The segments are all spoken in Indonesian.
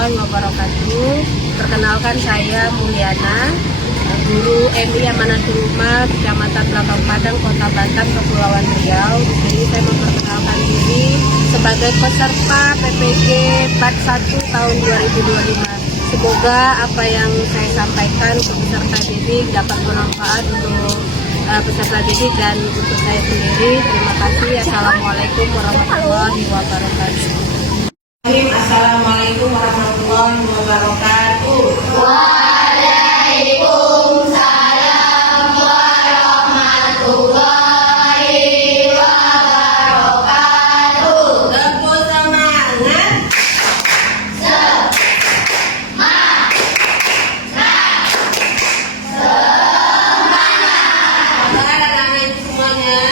warahmatullahi wabarakatuh. Perkenalkan, saya Mulyana, guru MI Amanatul Ummah, Kecamatan Belakang Padang, Kota Batam, Kepulauan Riau. Di sini saya memperkenalkan diri sebagai peserta PPG Part 1 tahun 2025. Semoga apa yang saya sampaikan ke peserta didik dapat bermanfaat untuk peserta didik dan untuk saya sendiri. Terima kasih. Assalamualaikum warahmatullahi wabarakatuh. Assalamualaikum warahmatullahi wabarakatuh. Waalaikumsalam warahmatullahi wabarakatuh. Teguh semangat. Semangat anak-anak itu semuanya.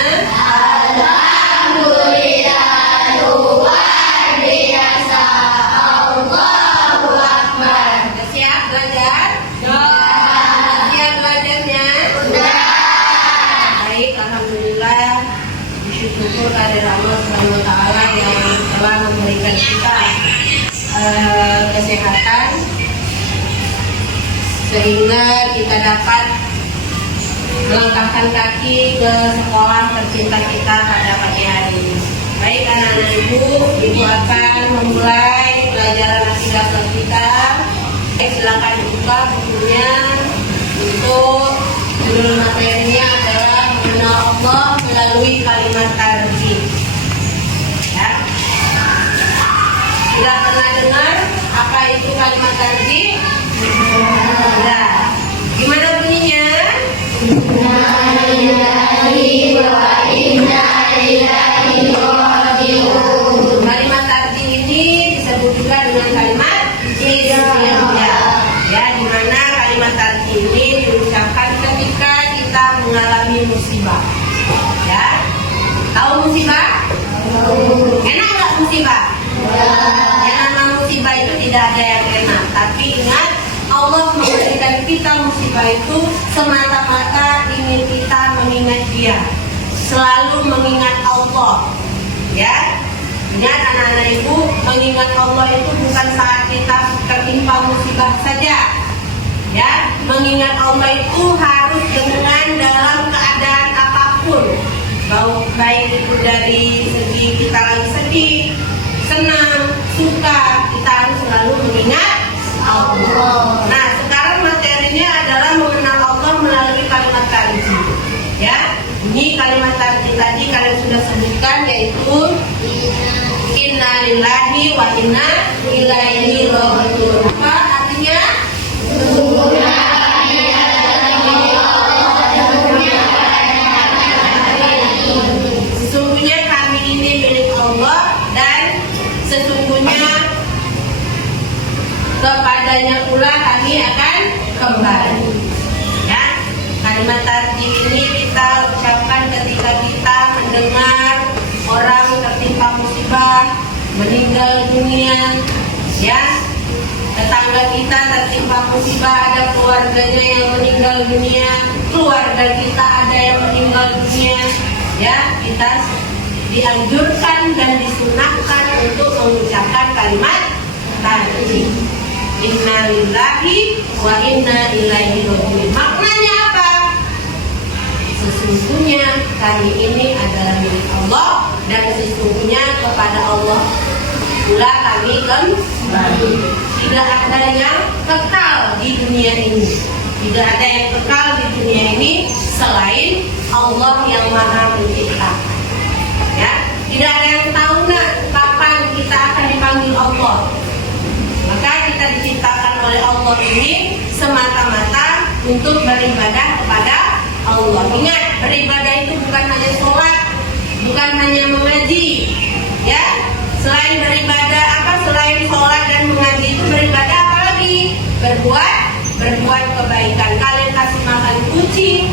Alhamdulillah, luar biasa. Allahu Akbar. Siap belajar? Siap belajarnya? Baik, alhamdulillah. Bersyukur kepada Allah Subhanahu wa taala yang telah memberikan kita kesehatan sehingga kita dapat melangkahkan kaki ke sekolah tercinta kita pada pagi hari ini. Baik anak-anak ibu akan memulai pelajaran akidah kita. Silakan dibuka bukunya. Untuk judul materinya adalah mengenal Allah melalui kalimat tarjih. Ya. Sudah pernah dengar apa itu kalimat tarjih? Sudah. Gimana bunyinya? Kalimat tarjih ini disebut juga dengan kalimat istighfar. Ya, di mana kalimat tarjih ini diucapkan ketika kita mengalami musibah. Ya, tahu musibah? Enak nggak musibah? Yang namanya musibah itu tidak ada yang enak. Tapi ingat, Allah memberikan kita musibah itu semata-mata ingin kita mengingat Dia, selalu mengingat Allah. Ya, ingat anak-anak ibu, mengingat Allah itu bukan saat kita tertimpa musibah saja. Ya, mengingat Allah itu harus dengan dalam keadaan apapun. Baik itu dari segi kita lagi sedih, senang, suka, kita harus selalu mengingat Allah. Nah, sekarang materinya adalah mengenal Allah melalui kalimat tarjih. Ya, ini kalimat tarjih tadi kalian sudah sebutkan, yaitu Inna lillahi wa inna ilaihi raji'un. Apa artinya? Sesungguhnya kami ini milik Allah dan sesungguhnya kepadanya pula kami akan kembali. Ya, kalimat tarjih ini kita ucapkan ketika kita mendengar orang tertimpa musibah, meninggal dunia. Ya, tetangga kita tertimpa musibah, ada keluarganya yang meninggal dunia, keluarga kita ada yang meninggal dunia. Ya, kita dianjurkan dan disunahkan untuk mengucapkan kalimat tarjih. Inna lillahi wa inna ilaihi raji'un. Maknanya apa? Sesungguhnya kami ini adalah milik Allah dan sesungguhnya kepada Allah pula kami kembali. Tidak ada yang kekal di dunia ini. Tidak ada yang kekal di dunia ini selain Allah yang Maha Menciptakan. Ya, tidak ada yang tahu kapan kita akan dipanggil Allah. Maka kita diciptakan oleh Allah ini semata-mata untuk beribadah kepada Allah. Ingat, beribadah itu bukan hanya sholat, bukan hanya mengaji. Ya, selain beribadah selain sholat dan mengaji itu beribadah apa lagi? Berbuat kebaikan. Kalian kasih makan kucing,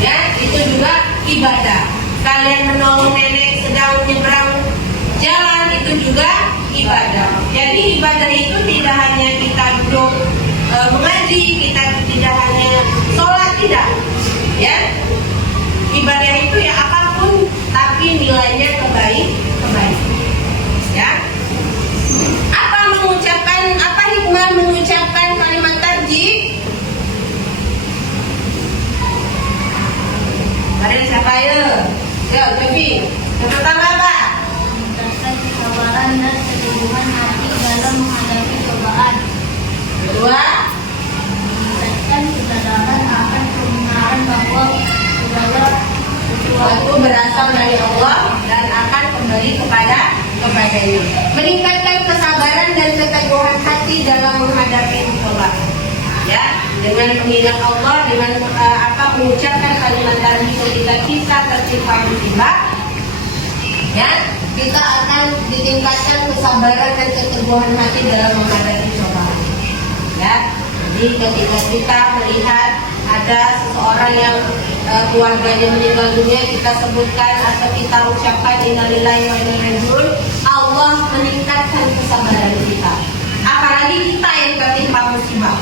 ya, itu juga ibadah. Kalian menolong nenek sedang menyeberang jalan, itu juga ibadah. Jadi ibadah itu tidak hanya kita duduk mengaji, kita tidak hanya sholat, tidak. Ya, ibadah itu ya apapun, tapi nilainya kebaikan. Ya, apa mengucapkan apa Ya, Devi. Yang pertama apa? meningkatkan kesabaran dan keteguhan hati dalam menghadapi cobaan. Kedua, Meningkatkan kesadaran akan kebenaran bahwa segala sesuatu berasal dari Allah dan akan kembali kepadanya. Meningkatkan kesabaran dan keteguhan hati dalam menghadapi cobaan. Ya, dengan mengingat Allah, dengan mengucapkan kalimat tadi ketika kita tertimpa musibah, ya, kita akan ditingkatkan kesabaran dan keteguhan hati dalam menghadapi cobaan. Ya, jadi ketika kita melihat ada seseorang yang keluarganya meninggal dunia, kita sebutkan atau kita ucapkan innalillahi wa inna ilaihi raji'un, Allah meningkatkan kesabaran kita. Apalagi kita yang tertimpa musibah,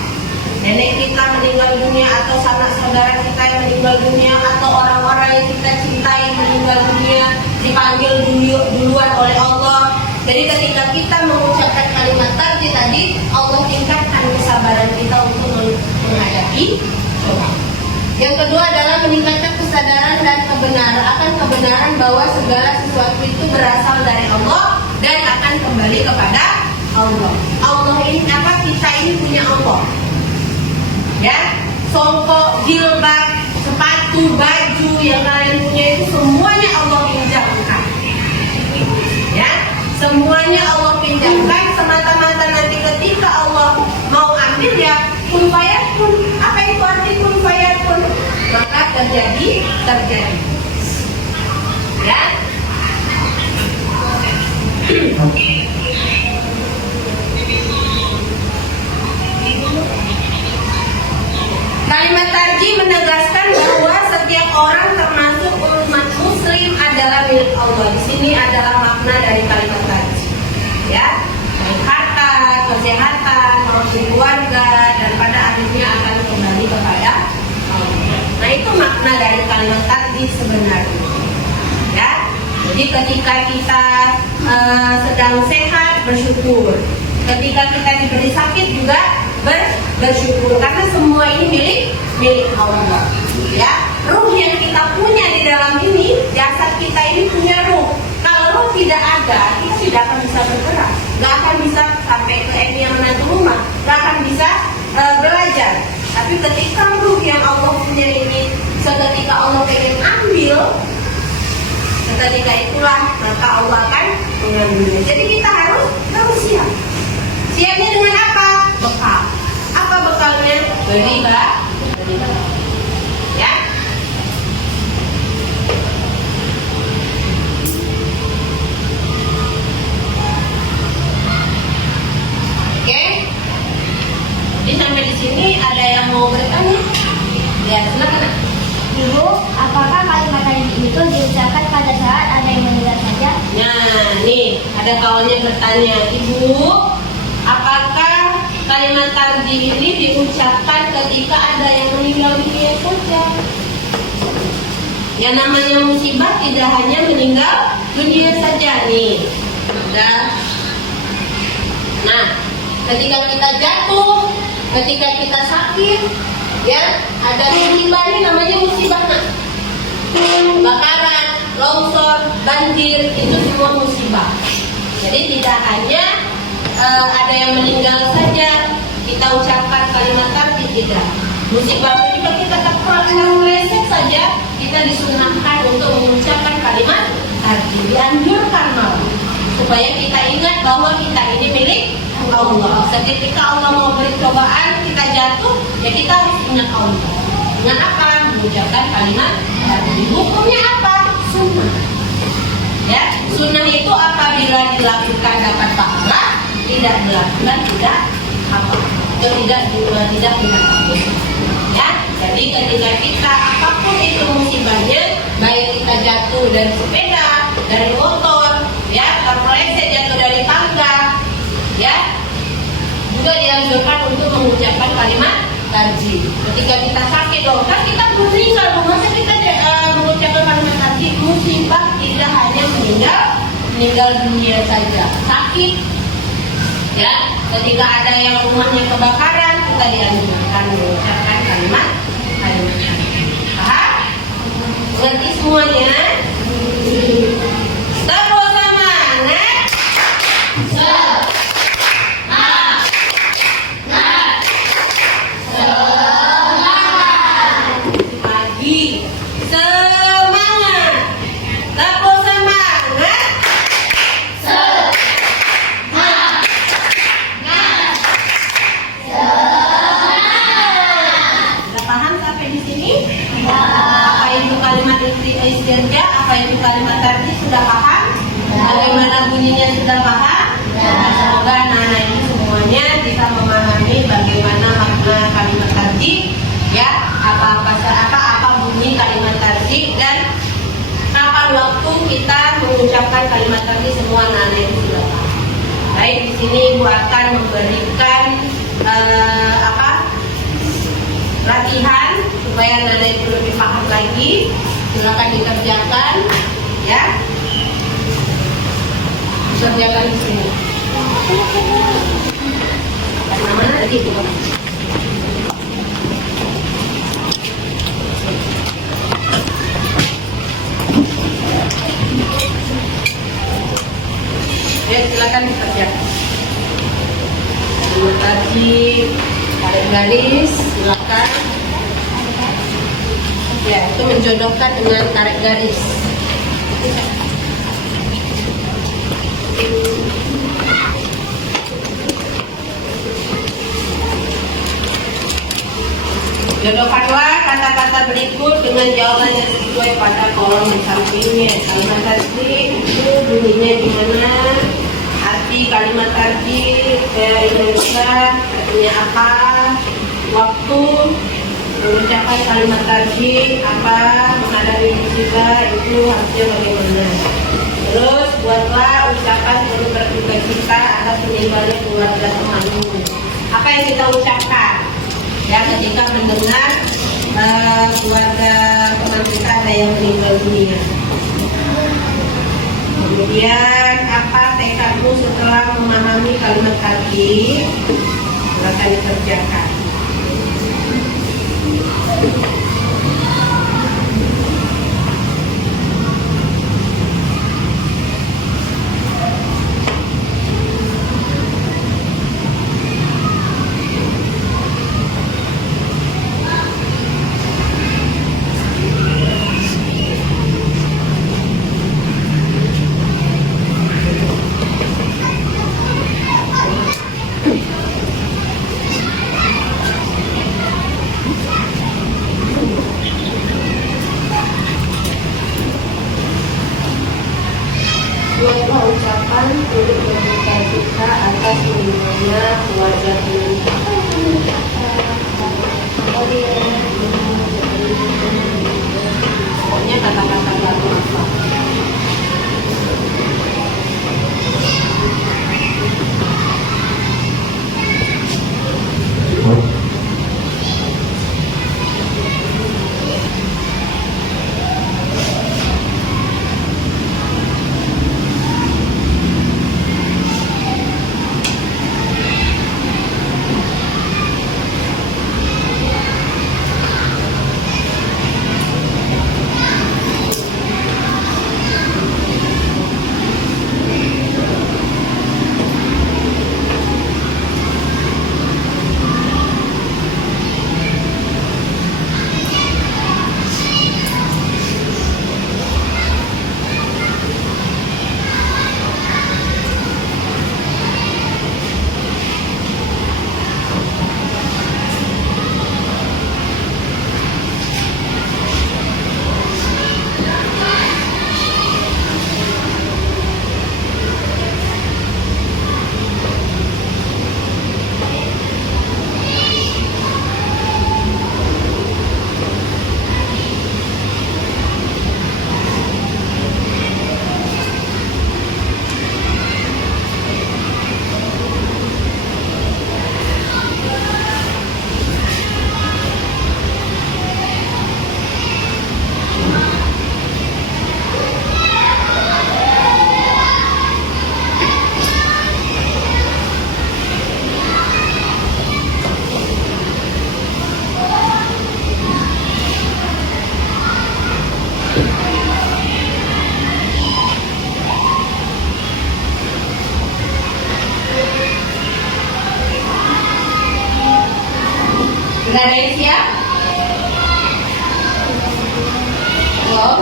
nenek kita meninggal dunia atau sanak saudara kita yang meninggal dunia atau orang-orang yang kita cintai meninggal dunia, dipanggil duluan oleh Allah. Jadi ketika kita mengucapkan kalimat tadi, Allah tingkatkan kesabaran kita untuk menghadapi cobaan. Yang kedua adalah meningkatkan kesadaran dan kebenaran bahwa segala sesuatu itu berasal dari Allah dan akan kembali kepada Allah. Allah ini apa? Kita ini punya Allah. Ya, songkok, jilbab, sepatu, baju yang kalian punya itu semuanya Allah pinjamkan. Ya, semuanya Allah pinjamkan semata-mata nanti ketika Allah mau ambil ya kun fayakun. Apa itu arti kun fayakun? Maka terjadi. Ya. Kalimat tarji menegaskan bahwa setiap orang termasuk umat muslim adalah milik Allah. Di sini adalah makna dari kalimat tarji. Ya, baik harta, kesehatan, maupun keluarga, dan pada akhirnya akan kembali kepada Allah. Nah, itu makna dari kalimat tarji sebenarnya. Ya, jadi ketika kita sedang sehat, bersyukur. Ketika kita diberi sakit juga bersyukur, karena semua ini milik Allah. Ya, ruh yang kita punya di dalam ini, jasad kita ini punya ruh. Kalau ruh tidak ada, kita tidak akan bisa bergerak, nggak akan bisa sampai ke Emi yang menantu rumah, nggak akan bisa belajar. Tapi ketika ruh yang Allah punya ini, seketika Allah pengen ambil, seketika itulah maka Allah akan mengambilnya. Jadi kita harus siap. Siapnya dengan apa? Bekal. Apa bekalnya? Beribadah. Ya. Oke. Jadi sampai di sini ada yang mau bertanya? Ya, silakan. Ibu, apakah kalimat tarji itu diucapkan pada saat ada yang meninggal saja? Nah, nih ada kawannya bertanya, Ibu, apakah kalimat tarji ini diucapkan ketika ada yang meninggal dunia saja? Yang namanya musibah tidak hanya meninggal dunia saja nih. Udah. Nah, ketika kita jatuh, ketika kita sakit, ya ada musibah ini namanya musibah. Nah, kebakaran, longsor, banjir, itu semua musibah. Jadi tidak hanya ada yang meninggal saja kita ucapkan kalimat tarji, tidak. Musibah juga kita terpeleset saja kita disunahkan untuk mengucapkan kalimat tarji, dianjurkan malah supaya kita ingat bahwa kita ini milik Allah. Ketika Allah mau beri cobaan, kita jatuh, ya kita harus ingat Allah. Dengan apa? Mengucapkan kalimat tarji. Hukumnya apa? Sunnah. Ya, sunnah itu apabila dilakukan dapat pahala, tidak dilakukan tidak apa? Tidak ya. Jadi ketika kita apapun itu musibahnya, baik kita jatuh dari sepeda, dari motor, ya, terpeleset jatuh dari tangga, ya, juga dianjurkan untuk mengucapkan kalimat tarji. Ketika kita sakit, loh, kan kita meninggal, masa kita mengucapkan kalimat tarji? Musibah tidak hanya meninggal dunia saja, sakit, ya. Ketika ada yang rumahnya kebakaran, kita dianjurkan mengucapkan kalimat tarji. Paham? Mengerti semuanya? sudah paham? Bagaimana bunyinya sudah paham? Semoga anak-anak ini semuanya bisa memahami bagaimana makna kalimat tarjih, ya, apa bunyi kalimat tarjih dan kapan waktu kita mengucapkan kalimat tarjih, semua anak-anak itu sudah paham. Baik, di sini Ibu akan memberikan latihan supaya anak-anak itu lebih paham lagi. Silakan dikerjakan, ya. Kerjakan di sini. Mana tadi itu? Ya, silakan dikerjakan. Tadi tarik garis, silakan. Ya, itu menjodohkan dengan tarik garis. Jodohkanlah kata-kata berikut dengan jawaban yang sesuai pada kolom di sampingnya. Kalimat tarjih itu bunyinya gimana? Arti kalimat tarjih Indonesia artinya apa? Waktu mengucapkan kalimat tarjih apa? Menghadapi musibah itu harusnya bagaimana? Terus buatlah ucapan penuh berduka cita atas meninggalnya keluarga temanmu. Apa yang kita ucapkan? Ya, ketika mendengar keluarga teman kita ada yang meninggal dunia. Kemudian apa tekadmu setelah memahami kalimat tarjih? Silakan dikerjakan. Buatlah ucapan untuk berduka cita atas meninggalnya keluarga kita. Pokoknya kata-kata baru apa? Sudah ada yang siap? Belum?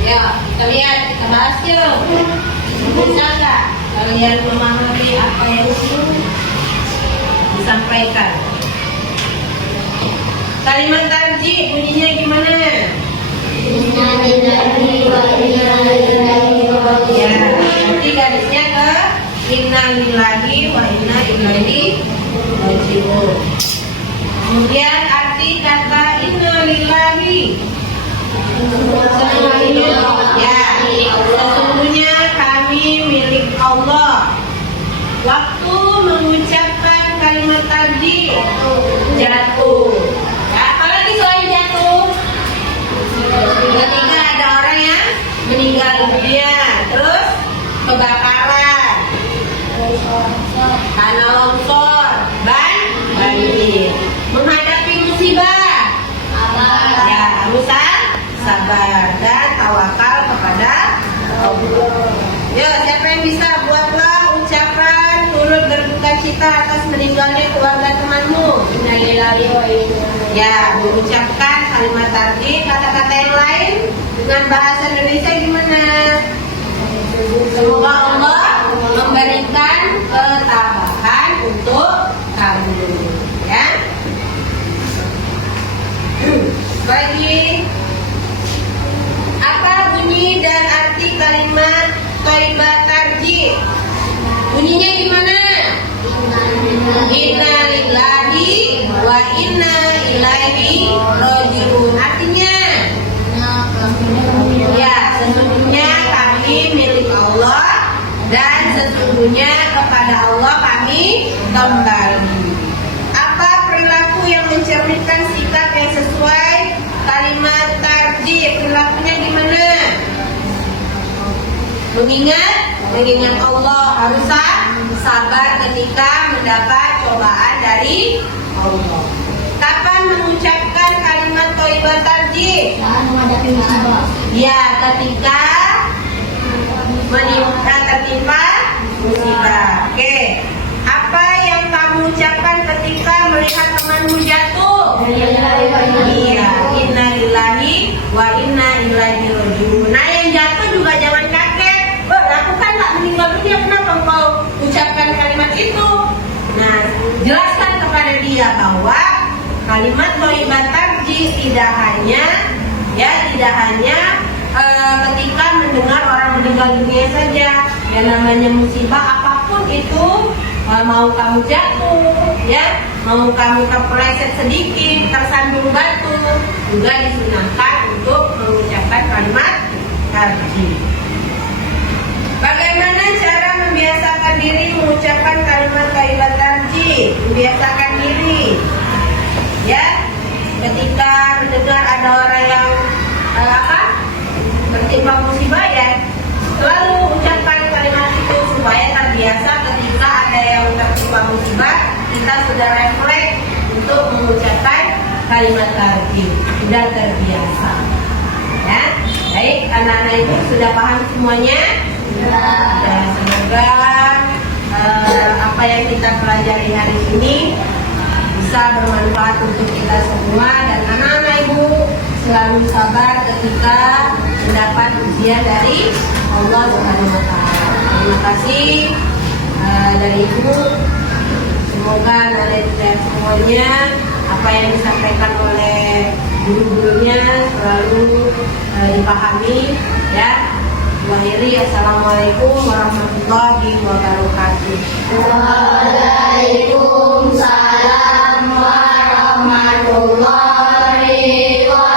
Ya, kita lihat, kita bahas yuk. Bisa nggak kalian memahami apa yang disampaikan? Kalimat tarjih bunyinya gimana? Ya, nanti garisnya ke inna lillahi wa inna ilaihi raji'un. Kemudian arti kata inna lillahi. Ya, sesungguhnya kami milik Allah. Waktu mengucapkan kalimat tarjih jatuh. Ya, apalagi selain jatuh? Ketika ada orang yang meninggal dunia, terus kebakaran, tanah longsor, banjir. Menghadapi musibah, ya harus sabar dan tawakal kepada Allah. Ya, siapa yang bisa buatlah ucapan turut berduka cita atas meninggalnya keluarga temanmu. Innalillahi wa inna ilaihi raji'un. Ya, mengucapkan kalimat tarjih, kata-kata yang lain dengan bahasa Indonesia gimana? Semoga Allah memberikan ketabahan untuk kamu. Ya. Bagi apa bunyi dan arti kalimat thayyibah tarjih? Bunyinya gimana? Inna lillahi wa inna ilaihi raji'un. Artinya, ya, sesungguhnya kami milik Allah dan sesungguhnya kepada Allah kami kembali. Apa perilaku yang mencerminkan sikap yang sesuai kalimat tarjih? Perilakunya gimana? Mengingat Allah, harus sabar ketika mendapat cobaan dari Allah. Kapan mengucapkan kalimat thayyibah tarjih? Saat menghadapi musibah. Ya, ketika tertimpa musibah. Oke. Apa yang kamu ucapkan ketika melihat temanmu jatuh? Iya, inna lillahi wa inna ilaihi raji'un. Nah, yang jatuh juga jangan kaget. Aku kan nggak meninggal dunia, kenapa engkau ucapkan kalimat itu? Nah, jelaskan kepada dia bahwa kalimat thayyibah tarjih tidak hanya ketika mendengar orang meninggal dunia saja. Yang namanya musibah apapun itu, mau kamu jatuh, ya, mau kamu kepleset sedikit, tersandung batu, juga disunahkan untuk mengucapkan kalimat tarjih. Bagaimana cara membiasakan diri mengucapkan kalimat thayyibah tarjih? Membiasakan diri, ya, ketika mendengar ada orang yang tertimpa musibah, ya, selalu ucapkan kalimat itu supaya terbiasa ketika ada yang tertimpa musibah, kita sudah refleks untuk mengucapkan kalimat tarjih, sudah terbiasa. Ya, baik, anak-anak ibu sudah paham semuanya? Ya, semoga apa yang kita pelajari hari ini bisa bermanfaat untuk kita semua, dan anak-anak ibu selalu sabar ketika mendapat ujian dari Allah Subhanahu wa Ta'ala. Terima kasih dari ibu. Semoga anak-anak semuanya apa yang disampaikan oleh guru-gurunya selalu dipahami, ya. Wahiri, assalamualaikum warahmatullahi wabarakatuh. Waalaikumsalam warahmatullahi wabarakatuh.